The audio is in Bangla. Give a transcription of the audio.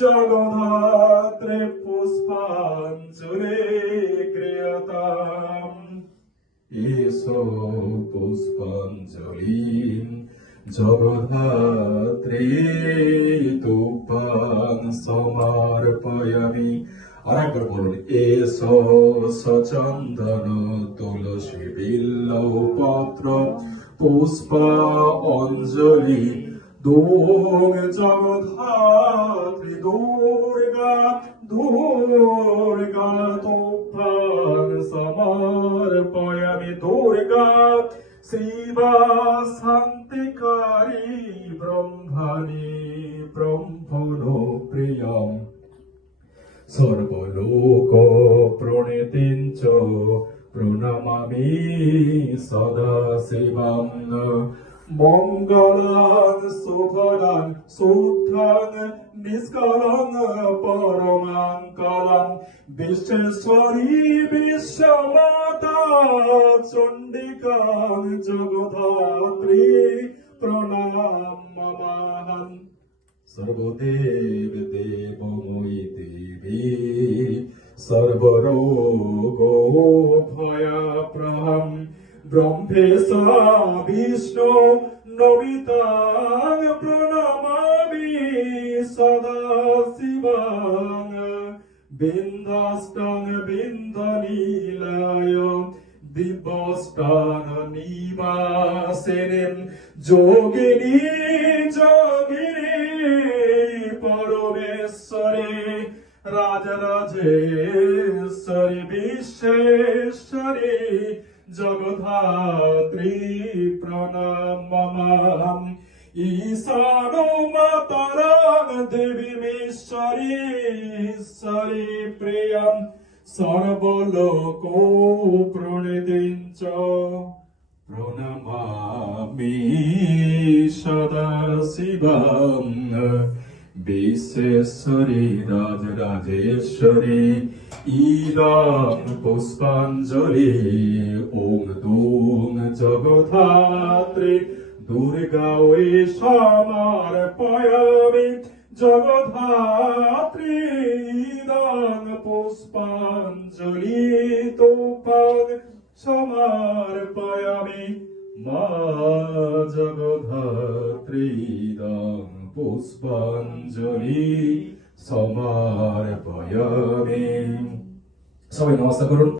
জগধাত্রে পুষ্পাঞ্জলি ক্রিয়তাম। এসো পুষ্পাঞ্জলি জগধাত্রী তুভ্যাং সমর্পয়ামি। আর একবার বলুন, এসো সচন্দন তুলসী বিল্লব পত্র পুষ্প অঞ্জলি দুর্গ জগধাত্রী দুর্গা দুর্গা তুভ্যাং সমর্পয়ামি। দুর্গা শিবা শান্তিকারী ব্রহ্মণি ব্রহ্মণো প্রিয়ম সর্বলোক প্রণীতিঞ্চ প্রণমামি সদা শিবং। মঙ্গলাং শুভদাং শুদ্ধাং নিষ্কলং পরমাঙ্কলং বিশ্বেশ্বরী বিশ্বমাতা চণ্ডিকাং জগধাত্রী প্রণমাম্যহং। সর্বদেব দেবময়ী দেবী সর্বরোগো ভয়াপ্রহম ব্রহ্মেশা বিষ্ণু নমিতাং প্রণমামি সদা শিবাং। বিন্দাষ্টং বিন্দনীলায় দিব্যষ্টাং নিবাসিনীম যোগিনী যোগিনী পরমেশ্বরে রাজরাজেশ্বরী বিশ্বেশ্বরী জগধাত্রী প্রণমাম্যহং। ঈশানো মাতরং দেবীমেশ্বরী ঈশ্বরী প্রিয়ম সর্বলোকো প্রণীতিঞ্চ প্রণমামি সদা শিবং। বিশ্বেশ্বরী রাজরাজেশ্বরী ইদং পুষ্পাঞ্জলি ওম দুং জগধাত্রী দুর্গা ওই সমর্পয়ামি। জগধাত্রী ইদং পুষ্পাঞ্জলি তুভ্যাং সমর্পয়ামি। মা জগধাত্রী ইদং পুষ্পাঞ্জলি সমর্পয়ামি। সবাই নমস্কার করুন।